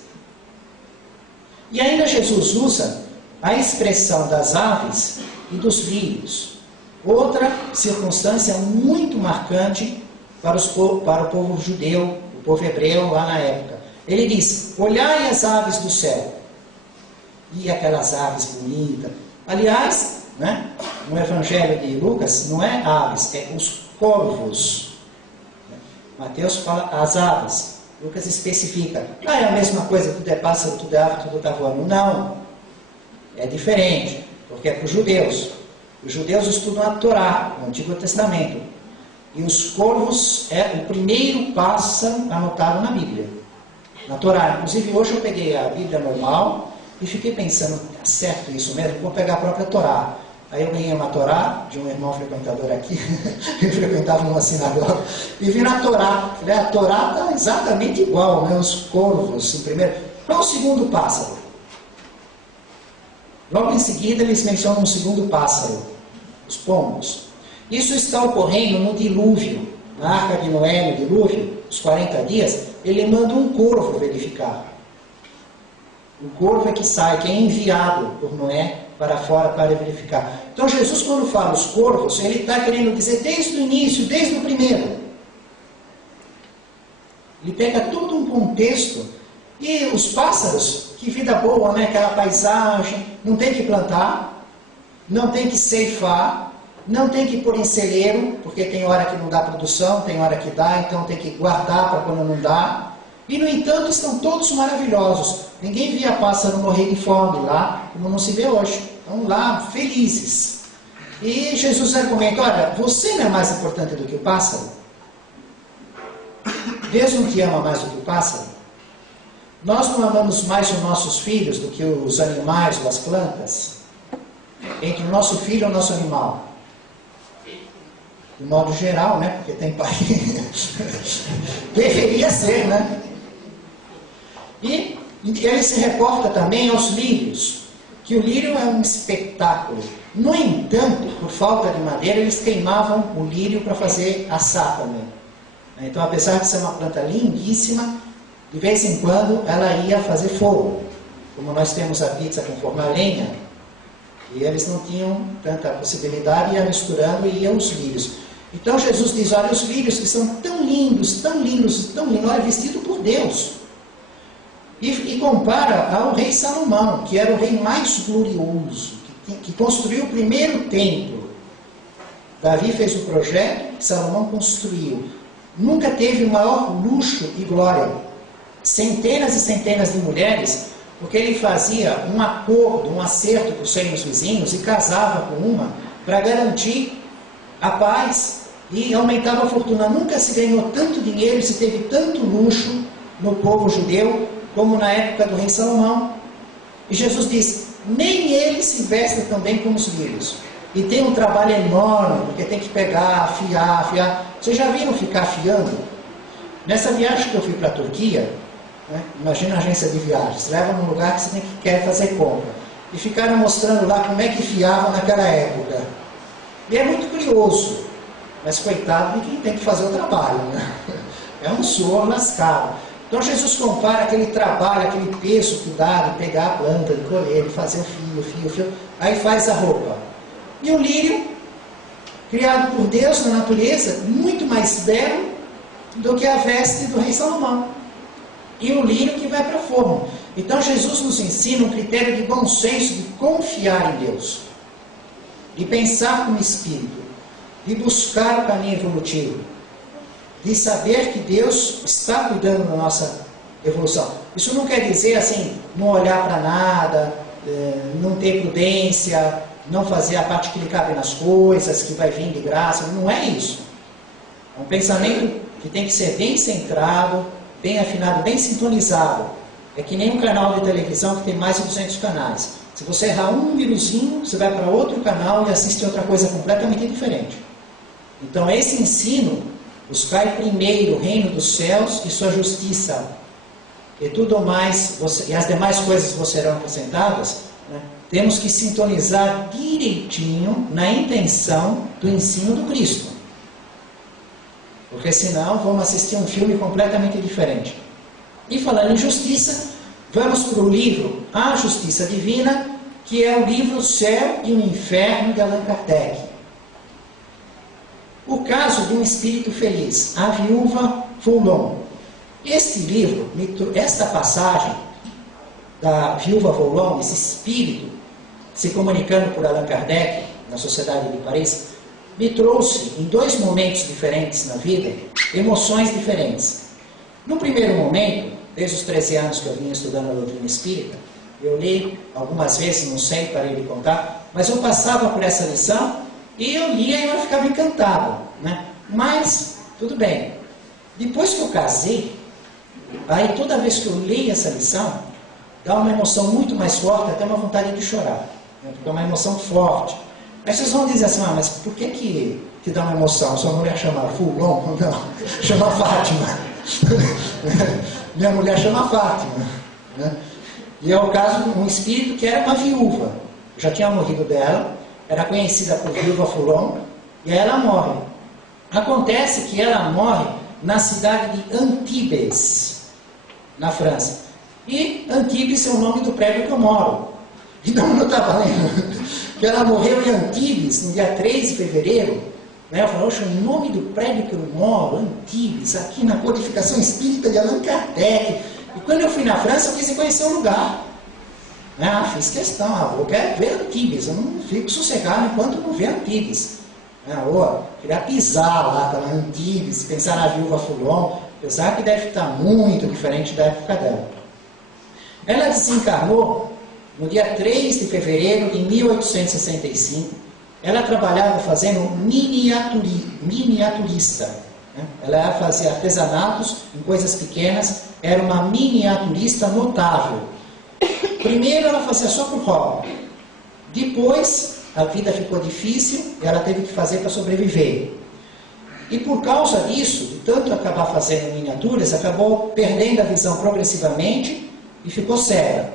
E ainda Jesus usa a expressão das aves e dos lírios. Outra circunstância muito marcante para o povo judeu, o povo hebreu lá na época. Ele diz, olhai as aves do céu. E aquelas aves bonitas. Aliás, né? No Evangelho de Lucas, não é aves, é os corvos. Mateus fala as aves. Lucas especifica. É a mesma coisa, tudo é pássaro, tudo é ave, tudo está voando. Não. É diferente, porque é para os judeus. Os judeus estudam a Torá, o Antigo Testamento. E os corvos é o primeiro pássaro anotado na Bíblia, na Torá. Inclusive, hoje eu peguei a Bíblia normal e fiquei pensando, tá certo isso mesmo? Vou pegar a própria Torá. Aí eu ganhei uma Torá de um irmão frequentador aqui, que frequentava numa sinagoga, e vi na Torá. Falei, a Torá está exatamente igual, né? Os corvos, em primeiro. Qual o segundo pássaro? Logo em seguida, eles mencionam um segundo pássaro, os pombos. Isso está ocorrendo no dilúvio. Na Arca de Noé, no dilúvio, os 40 dias, ele manda um corvo verificar. O corvo é que sai, que é enviado por Noé para fora para verificar. Então Jesus, quando fala os corvos, ele está querendo dizer desde o início, desde o primeiro. Ele pega todo um contexto. E os pássaros, que vida boa, né? Aquela paisagem, não tem que plantar, não tem que ceifar, não tem que pôr em celeiro, porque tem hora que não dá produção, tem hora que dá, então tem que guardar para quando não dá. E, no entanto, estão todos maravilhosos. Ninguém via pássaro morrer de fome lá, como não se vê hoje. Estão lá, felizes. E Jesus argumenta, olha, você não é mais importante do que o pássaro? Deus não te ama mais do que o pássaro? Nós não amamos mais os nossos filhos do que os animais ou as plantas? Entre o nosso filho e o nosso animal? De modo geral, né? Porque tem pai. Deveria ser, né? E ele se reporta também aos lírios, que o lírio é um espetáculo. No entanto, por falta de madeira, eles queimavam o lírio para fazer assar também. Então, apesar de ser uma planta lindíssima, de vez em quando ela ia fazer fogo. Como nós temos a pizza com forno a lenha, e eles não tinham tanta possibilidade, ia misturando e iam os lírios. Então Jesus diz, olha, os lírios que são tão lindos, tão lindos, tão lindos, olha, vestido por Deus. E compara ao rei Salomão, que era o rei mais glorioso, que construiu o primeiro templo. Davi fez o projeto, Salomão construiu. Nunca teve o maior luxo e glória. Centenas e centenas de mulheres, porque ele fazia um acordo, um acerto com os reinos vizinhos e casava com uma para garantir a paz e aumentava a fortuna. Nunca se ganhou tanto dinheiro e se teve tanto luxo no povo judeu como na época do rei Salomão. E Jesus diz, nem ele se veste também como os lírios. E tem um trabalho enorme, porque tem que pegar, afiar. Vocês já viram ficar afiando? Nessa viagem que eu fui para a Turquia, né, imagina a agência de viagens, leva num lugar que você quer fazer compra. E ficaram mostrando lá como é que fiava naquela época. E é muito curioso, mas coitado de quem tem que fazer o trabalho, né? É um suor lascado. Então Jesus compara aquele trabalho, aquele peso que dá de pegar a planta, de colher, de fazer o fio, aí faz a roupa. E o lírio, criado por Deus na natureza, muito mais belo do que a veste do rei Salomão. E o lírio que vai para o forno. Então Jesus nos ensina um critério de bom senso, de confiar em Deus, de pensar como espírito, de buscar o caminho evolutivo, de saber que Deus está cuidando da nossa evolução. Isso não quer dizer assim, não olhar para nada, não ter prudência, não fazer a parte que lhe cabe nas coisas, que vai vir de graça. Não é isso. É um pensamento que tem que ser bem centrado, bem afinado, bem sintonizado. É que nem um canal de televisão que tem mais de 200 canais. Se você errar um minuzinho, você vai para outro canal e assiste outra coisa completamente diferente. Então esse ensino, buscai primeiro o reino dos céus e sua justiça, e tudo mais, e as demais coisas vos serão acrescentadas, né? Temos que sintonizar direitinho na intenção do ensino do Cristo. Porque senão vamos assistir um filme completamente diferente. E falando em justiça, vamos para o livro A Justiça Divina, que é o livro Céu e o Inferno de Allan Kardec. O caso de um espírito feliz, a viúva Voulon. Este livro, esta passagem da viúva Voulon, esse espírito se comunicando por Allan Kardec, na Sociedade de Paris, me trouxe, em 2 momentos diferentes na vida, emoções diferentes. No primeiro momento, desde os 13 anos que eu vinha estudando a doutrina espírita, eu li algumas vezes, não sei, parei de contar, mas eu passava por essa lição e eu lia e eu ficava encantado, né? Mas, tudo bem. Depois que eu casei, aí toda vez que eu leio essa lição, dá uma emoção muito mais forte, até uma vontade de chorar, né? Porque é uma emoção forte. Aí vocês vão dizer assim, mas por que dá uma emoção? Sua mulher chama Fulon? Não, chama Fátima. Minha mulher chama Fátima, né? E é o caso de um espírito que era uma viúva, já tinha morrido dela, era conhecida por viúva Fulon, e aí ela morre. Acontece que ela morre na cidade de Antibes, na França. E Antibes é o nome do prédio que eu moro. Então eu estava lendo que ela morreu em Antibes no dia 3 de fevereiro. Né? Eu falei, oxe, o nome do prédio que eu moro, Antibes, aqui na codificação espírita de Allan Kardec. E quando eu fui na França, eu quis conhecer o lugar. Fiz questão, eu quero ver Antibes, eu não fico sossegado enquanto não ver Antibes. Queria pisar lá pela Antibes, pensar na viúva Fulon, apesar que deve estar muito diferente da época dela. Ela desencarnou no dia 3 de fevereiro de 1865. Ela trabalhava fazendo miniaturista. Né? Ela fazia artesanatos em coisas pequenas, era uma miniaturista notável. Primeiro ela fazia só por hobby. Depois a vida ficou difícil e ela teve que fazer para sobreviver. E por causa disso, de tanto acabar fazendo miniaturas, acabou perdendo a visão progressivamente e ficou cega.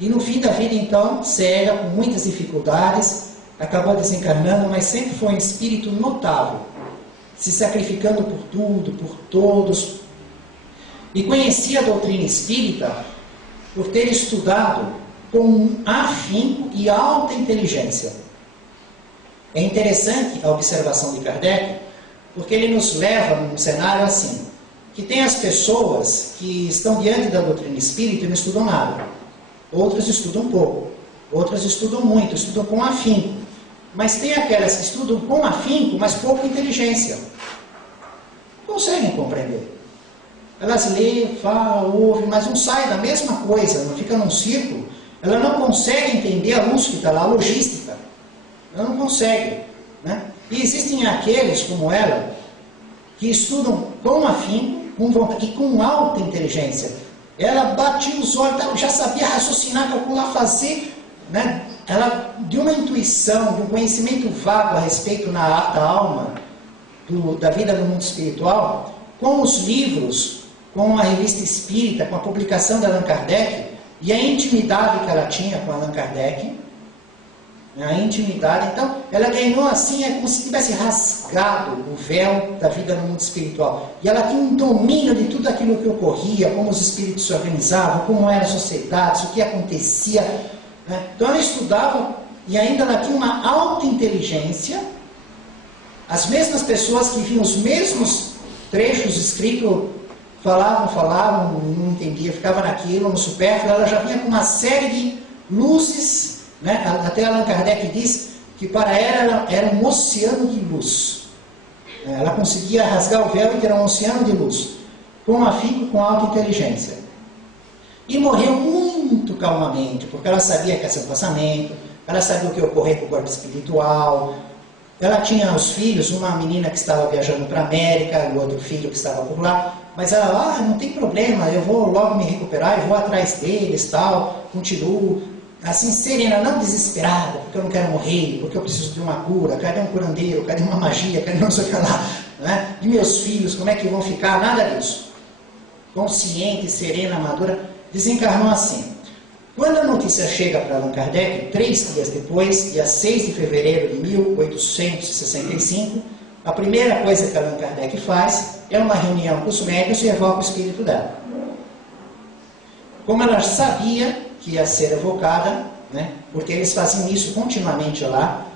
E no fim da vida, então, cega, com muitas dificuldades, acabou desencarnando, mas sempre foi um espírito notável, se sacrificando por tudo, por todos. E conhecia a doutrina espírita por ter estudado com afinco e alta inteligência. É interessante a observação de Kardec, porque ele nos leva num cenário assim, que tem as pessoas que estão diante da doutrina espírita e não estudam nada. Outras estudam pouco, outras estudam muito, estudam com afinco. Mas tem aquelas que estudam com afinco, mas pouca inteligência. Não conseguem compreender. Elas lêem, falam, ouvem, mas não saem da mesma coisa, não fica num círculo. Ela não consegue entender a luz que está lá, a logística. Ela não consegue. Né? E existem aqueles, como ela, que estudam com afinco, com vontade, e com alta inteligência. Ela batia os olhos, já sabia raciocinar, calcular, fazer, né? Ela de uma intuição, de um conhecimento vago a respeito da alma, da vida no mundo espiritual, com os livros, com a revista espírita, com a publicação de Allan Kardec, e a intimidade que ela tinha com Allan Kardec, a intimidade, então, ela ganhou assim, é como se tivesse rasgado o véu da vida no mundo espiritual. E ela tinha um domínio de tudo aquilo que ocorria, como os espíritos se organizavam, como eram as sociedades, o que acontecia. Né? Então ela estudava e ainda ela tinha uma alta inteligência. As mesmas pessoas que viam os mesmos trechos escritos, falavam, não entendia, ficava naquilo, no supérfluo, ela já vinha com uma série de luzes. Né? Até Allan Kardec diz que para ela era um oceano de luz. Ela conseguia rasgar o véu e ter um oceano de luz, com afinco, com alta inteligência. E morreu muito calmamente, porque ela sabia que ia ser um passamento, ela sabia o que ia ocorrer com o corpo espiritual. Ela tinha os filhos, uma menina que estava viajando para a América, e o outro filho que estava por lá, mas ela, não tem problema, eu vou logo me recuperar, eu vou atrás deles, tal, continuo. Assim, serena, não desesperada, porque eu não quero morrer, porque eu preciso de uma cura, cadê um curandeiro, cadê uma magia, cadê não sei o que lá, né? E meus filhos, como é que vão ficar? Nada disso. Consciente, serena, madura, desencarnou assim. Quando a notícia chega para Allan Kardec, 3 dias depois, dia 6 de fevereiro de 1865, a primeira coisa que Allan Kardec faz é uma reunião com os médios e evoca o espírito dela. Como ela sabia que ia ser evocada, né? Porque eles faziam isso continuamente lá,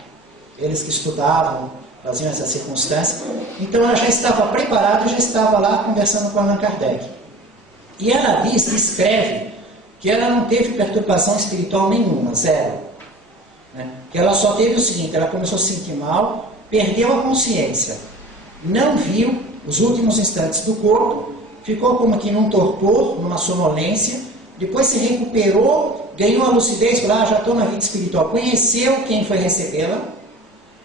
eles que estudavam, faziam essa circunstância, então ela já estava preparada, já estava lá conversando com Allan Kardec. E ela descreve que ela não teve perturbação espiritual nenhuma, zero. né? Que ela só teve o seguinte, ela começou a se sentir mal, perdeu a consciência, não viu os últimos instantes do corpo, ficou como que num torpor, numa sonolência, depois se recuperou, ganhou a lucidez, falou, já estou na vida espiritual, conheceu quem foi recebê-la,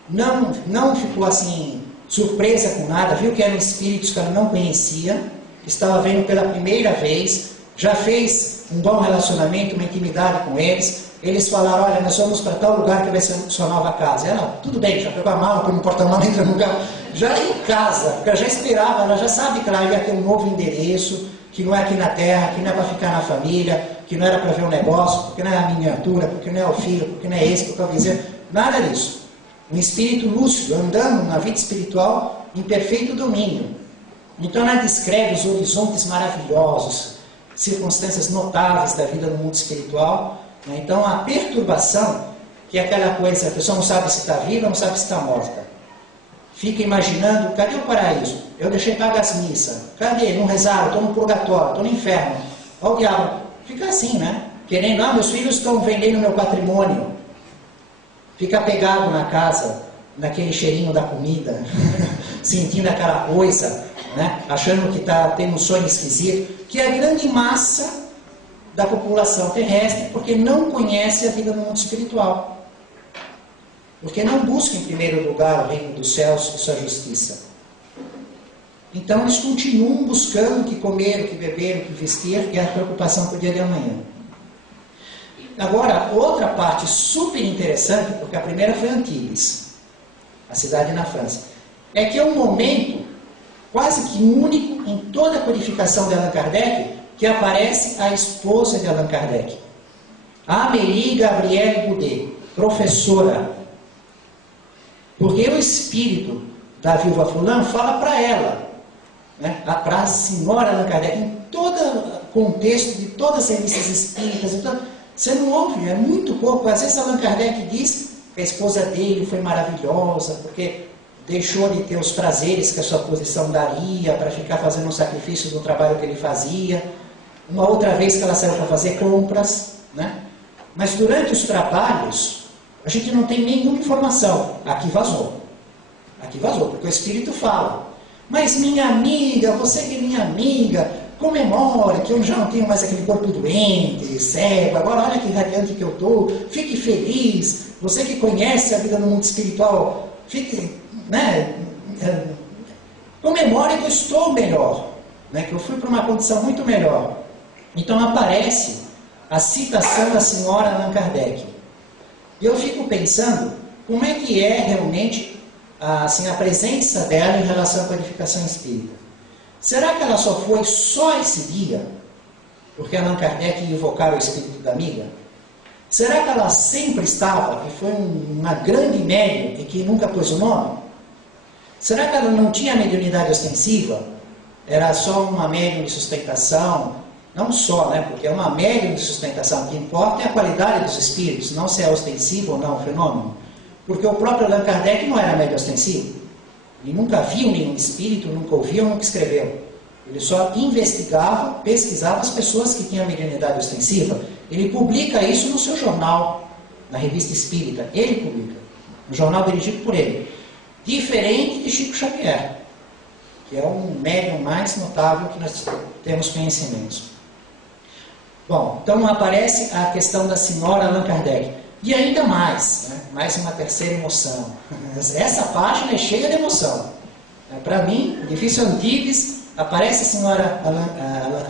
não ficou assim surpresa com nada, viu que eram espíritos que ela não conhecia, estava vendo pela primeira vez, já fez um bom relacionamento, uma intimidade com eles. Eles falaram, olha, nós vamos para tal lugar que vai ser sua nova casa. Ela, tudo bem, já pegou a mala, põe no porta-mala, entra no carro, já em casa, porque ela já esperava, ela já sabe que ela ia ter um novo endereço, que não é aqui na terra, que não é para ficar na família, que não era para ver um negócio, porque não é a miniatura, porque não é o filho, porque não é esse, porque é o vizinho, nada disso. Um espírito lúcido, andando na vida espiritual em perfeito domínio. Então ela descreve os horizontes maravilhosos, circunstâncias notáveis da vida no mundo espiritual. Então a perturbação, que é aquela coisa, a pessoa não sabe se está viva, não sabe se está morta. Fica imaginando, cadê o paraíso? Eu deixei pagar as missas. Cadê? Não rezaram, estou no purgatório, estou no inferno. Olha o diabo. Fica assim, né? Querendo, meus filhos estão vendendo meu patrimônio. Fica pegado na casa, naquele cheirinho da comida, sentindo aquela coisa, né? Achando que está tendo um sonho esquisito, que é a grande massa da população terrestre, porque não conhece a vida no mundo espiritual. Porque não busca em primeiro lugar o reino dos céus e sua justiça. Então eles continuam buscando o que comer, o que beber, o que vestir, e a preocupação com o dia de amanhã. Agora, outra parte super interessante, porque a primeira foi Antibes, a cidade na França, é que é um momento quase que único em toda a codificação de Allan Kardec, que aparece a esposa de Allan Kardec, a Amélie Gabrielle Goudet, professora. Porque o espírito da viúva fulana fala para ela, né, para a senhora Allan Kardec, em todo o contexto de todas as revistas espíritas, então, você não ouve, é muito pouco. Às vezes Allan Kardec diz que a esposa dele foi maravilhosa, porque deixou de ter os prazeres que a sua posição daria para ficar fazendo um sacrifício do trabalho que ele fazia. Uma outra vez que ela saiu para fazer compras, né? Mas durante os trabalhos, a gente não tem nenhuma informação. Aqui vazou, porque o Espírito fala. Mas minha amiga, você que é minha amiga, comemore que eu já não tenho mais aquele corpo doente, cego, agora olha que radiante que eu estou, fique feliz, você que conhece a vida no mundo espiritual, fique, né, comemore que eu estou melhor, né, que eu fui para uma condição muito melhor. Então aparece a citação da senhora Allan Kardec. E eu fico pensando, como é que é realmente assim, a presença dela em relação à codificação espírita? Será que ela só foi só esse dia, porque Allan Kardec ia invocar o espírito da amiga? Será que ela sempre estava e foi uma grande médium e que nunca pôs o nome? Será que ela não tinha mediunidade ostensiva? Era só uma médium de sustentação? Não só, né? Porque é uma médium de sustentação. O que importa é a qualidade dos espíritos, não se é ostensivo ou não o fenômeno. Porque o próprio Allan Kardec não era médium ostensivo. Ele nunca viu nenhum espírito, nunca ouviu, nunca escreveu. Ele só investigava, pesquisava as pessoas que tinham mediunidade ostensiva. Ele publica isso no seu jornal, na Revista Espírita. Ele publica. Um jornal dirigido por ele. Diferente de Chico Xavier, que é um médium mais notável que nós temos conhecimentos. Bom, então aparece a questão da senhora Allan Kardec. E ainda mais, né? Mais uma terceira emoção. Essa página é cheia de emoção. Para mim, o Edifício Antibes, aparece a senhora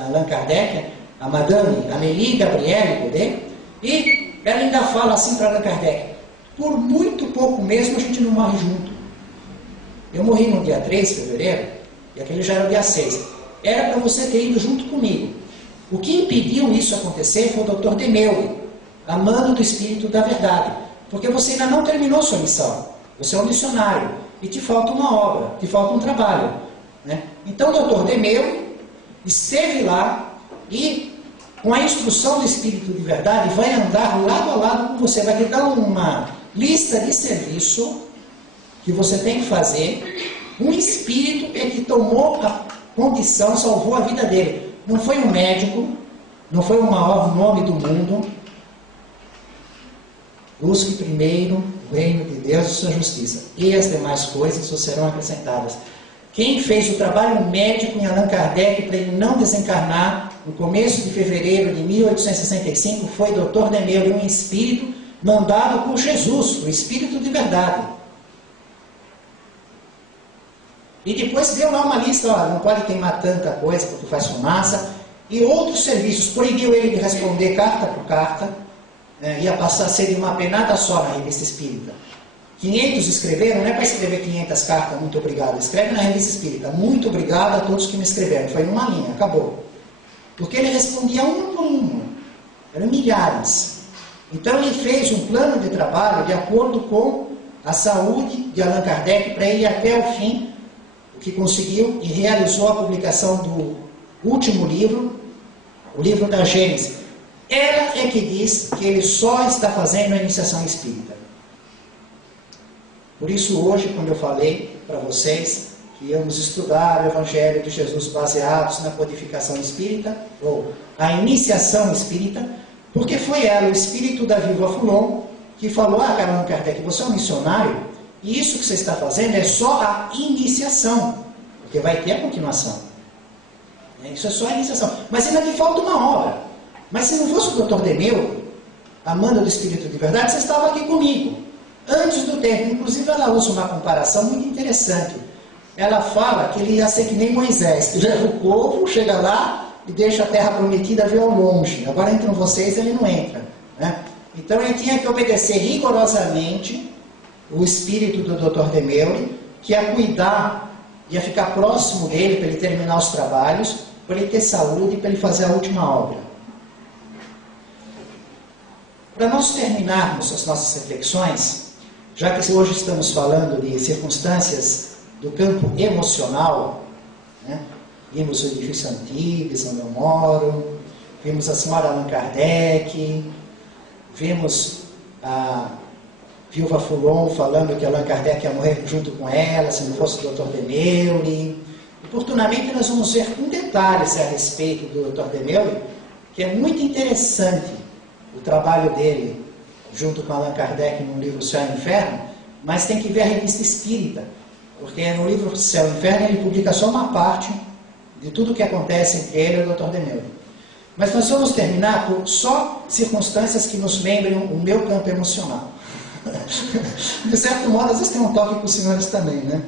Allan Kardec, a Madame Amélie Gabrielle Goudet, e ela ainda fala assim para Allan Kardec: por muito pouco mesmo a gente não morre junto. Eu morri no dia 3 de fevereiro, e aquele já era o dia 6. Era para você ter ido junto comigo. O que impediu isso acontecer foi o Dr. Demeuve, amando do Espírito da Verdade. Porque você ainda não terminou sua missão. Você é um missionário. E te falta uma obra, te falta um trabalho. Né? Então o Dr. Demeuve esteve lá e, com a instrução do Espírito de Verdade, vai andar lado a lado com você. Vai te dar uma lista de serviço que você tem que fazer. Um espírito é que tomou a condição, salvou a vida dele. Não foi um médico, não foi o maior nome do mundo. Busque primeiro o reino de Deus e sua justiça, e as demais coisas vos serão acrescentadas. Quem fez o trabalho médico em Allan Kardec para ele não desencarnar no começo de fevereiro de 1865 foi Dr. Demeure, um espírito mandado por Jesus, o espírito de verdade. E depois deu lá uma lista, ó, não pode queimar tanta coisa porque faz fumaça, e outros serviços. Proibiu ele de responder carta por carta, ia passar a ser de uma penada só na revista espírita. 500 escreveram, não é para escrever 500 cartas, muito obrigado. Escreve na revista espírita, muito obrigado a todos que me escreveram. Foi numa linha, acabou. Porque ele respondia um por um, eram milhares. Então ele fez um plano de trabalho de acordo com a saúde de Allan Kardec para ir até o fim, o que conseguiu, e realizou a publicação do último livro, o livro da Gênese. Ela é que diz que ele só está fazendo a iniciação espírita. Por isso hoje, quando eu falei para vocês que íamos estudar o Evangelho de Jesus baseados na codificação espírita, ou a iniciação espírita, porque foi ela, o espírito da Viva Fulon, que falou: ah, Allan Kardec, você é um missionário, e isso que você está fazendo é só a iniciação, porque vai ter a continuação. Isso é só a iniciação. Mas ainda te falta uma obra. Mas se não fosse o Dr. Demeure, Amanda do Espírito de Verdade, você estava aqui comigo, antes do tempo. Inclusive ela usa uma comparação muito interessante. Ela fala que ele ia ser que nem Moisés, que leva o povo, chega lá e deixa a terra prometida ver ao longe. Agora entram vocês, ele não entra, né? Então ele tinha que obedecer rigorosamente o espírito do Dr. Demeure, que ia cuidar, ia ficar próximo dele para ele terminar os trabalhos, para ele ter saúde e para ele fazer a última obra. Para nós terminarmos as nossas reflexões, já que hoje estamos falando de circunstâncias do campo emocional, né? Vimos o edifício Antibes, onde eu moro, vimos a senhora Allan Kardec, vimos a Viúva Fulon falando que Allan Kardec ia morrer junto com ela, se não fosse o Dr. Demeure. Oportunamente nós vamos ver com detalhes a respeito do Dr. Demeure, que é muito interessante o trabalho dele junto com Allan Kardec no livro Céu e Inferno, mas tem que ver a revista espírita, porque no livro Céu e Inferno ele publica só uma parte de tudo o que acontece entre ele e o Dr. Demeure. Mas nós vamos terminar por só circunstâncias que nos lembrem o meu campo emocional. De certo modo, às vezes tem um toque com os senhores também, né?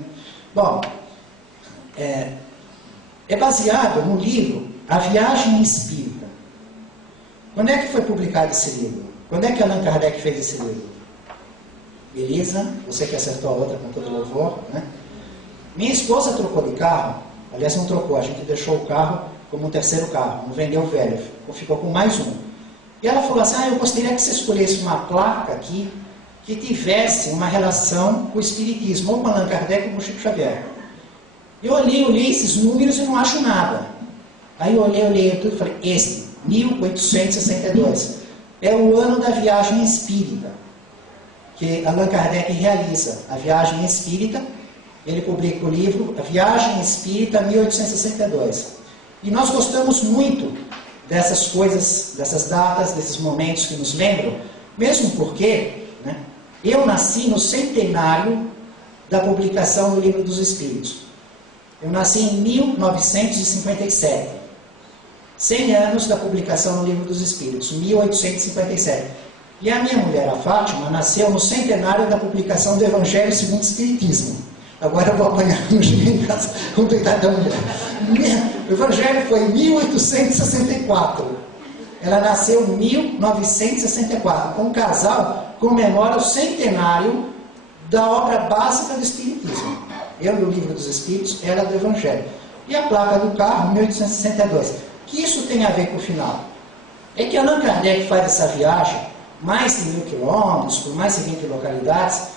Bom, é baseado no livro A Viagem Espírita. Quando é que foi publicado esse livro? Quando é que Allan Kardec fez esse livro? Beleza? Você que acertou a outra com todo louvor, né? Minha esposa trocou de carro. Aliás, não trocou, a gente deixou o carro como um terceiro carro, não vendeu o velho, ficou com mais um. E ela falou assim: eu gostaria que você escolhesse uma placa aqui que tivesse uma relação com o Espiritismo, ou com Allan Kardec ou com o Chico Xavier. Eu olhei esses números e não acho nada. Aí eu olhei tudo e falei: 1862, é o ano da viagem espírita, que Allan Kardec realiza, a viagem espírita. Ele publica o livro A Viagem Espírita, 1862. E nós gostamos muito dessas coisas, dessas datas, desses momentos que nos lembram, mesmo porque, né, eu nasci no centenário da publicação do Livro dos Espíritos. Eu nasci em 1957. 100 anos da publicação do Livro dos Espíritos, 1857. E a minha mulher, a Fátima, nasceu no centenário da publicação do Evangelho segundo o Espiritismo. Agora eu vou apanhar no em casa com o peitado da mulher. O Evangelho foi em 1864. Ela nasceu em 1964. Então o casal comemora o centenário da obra básica do Espiritismo. Eu do Livro dos Espíritos, ela do Evangelho. E a placa do carro, 1862. O que isso tem a ver com o final? É que Allan Kardec faz essa viagem, mais de 1000 quilômetros, por mais de 20 localidades,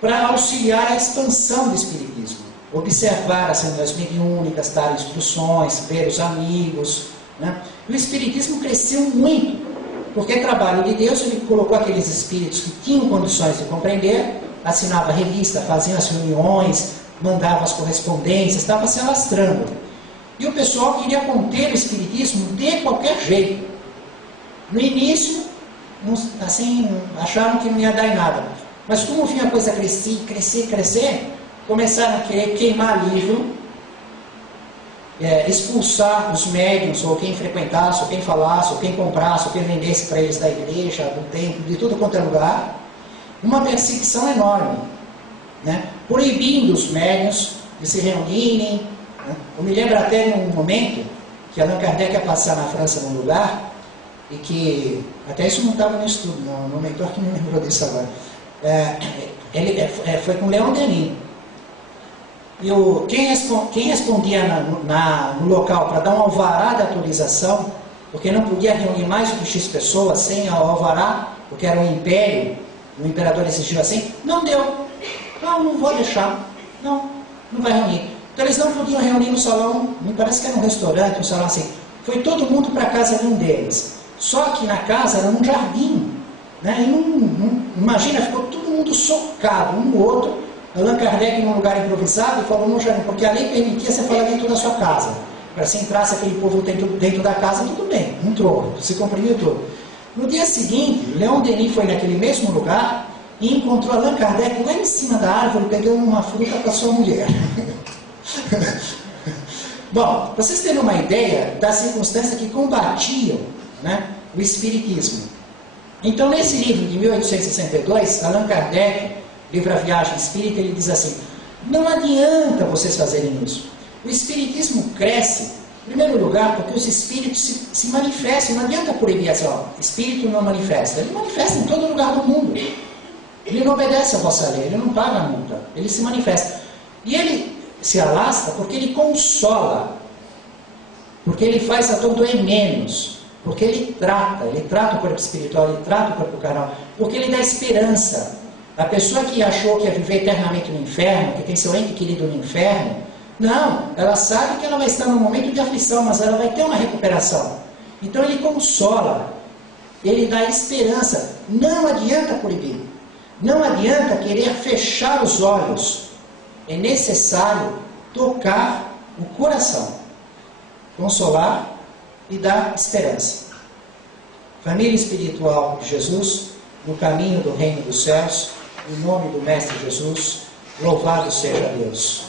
para auxiliar a expansão do Espiritismo. Observar as reuniões mediúnicas, dar instruções, ver os amigos, né? O Espiritismo cresceu muito, porque trabalho de Deus, ele colocou aqueles espíritos que tinham condições de compreender, assinava a revista, fazia as reuniões, mandava as correspondências, estava se alastrando. E o pessoal queria conter o Espiritismo de qualquer jeito. No início, assim, acharam que não ia dar em nada. Mas como vinha a coisa crescer, começaram a querer queimar livro, expulsar os médiuns, ou quem frequentasse, ou quem falasse, ou quem comprasse, ou quem vendesse para eles da igreja, do templo, de tudo quanto é lugar. Uma perseguição enorme, né? Proibindo os médiuns de se reunirem. Né? Eu me lembro até num momento que Allan Kardec ia passar na França num lugar, e que, até isso não estava no estudo, no mentor que me lembrou disso agora. Ele foi com Leon Denis. E quem respondia no local para dar um alvará de autorização, porque não podia reunir mais do que X pessoas sem o alvará, porque era um império, o imperador exigiu assim, não deu. Não vou deixar. Não vai reunir. Então eles não podiam reunir no salão, me parece que era um restaurante, um salão assim. Foi todo mundo para a casa de um deles. Só que na casa era num jardim. Né? E imagina, ficou todo mundo socado, um no outro. Allan Kardec num lugar improvisado e falou no jardim, porque a lei permitia você falar dentro da sua casa. Para se entrasse aquele povo dentro da casa, tudo bem, entrou, se comprimiu tudo. No dia seguinte, Leon Denis foi naquele mesmo lugar e encontrou Allan Kardec lá em cima da árvore, pegando uma fruta para sua mulher. Bom, para vocês terem uma ideia das circunstâncias que combatiam, né, o Espiritismo. Então, nesse livro de 1862, Allan Kardec, livro A Viagem Espírita, ele diz assim, não adianta vocês fazerem isso. O Espiritismo cresce, em primeiro lugar, porque os espíritos se manifestam. Não adianta proibir assim, espírito não manifesta. Ele manifesta em todo lugar do mundo. Ele não obedece a vossa lei, ele não paga a multa, ele se manifesta. E ele se alastra porque ele consola, porque ele faz a dor doer menos, porque ele trata o corpo espiritual, ele trata o corpo carnal, porque ele dá esperança. A pessoa que achou que ia viver eternamente no inferno, que tem seu ente querido no inferno, não, ela sabe que ela vai estar num momento de aflição, mas ela vai ter uma recuperação. Então ele consola, ele dá esperança. Não adianta proibir, não adianta querer fechar os olhos. É necessário tocar o coração, consolar e dar esperança. Família espiritual de Jesus, no caminho do reino dos céus, em nome do Mestre Jesus, louvado seja Deus.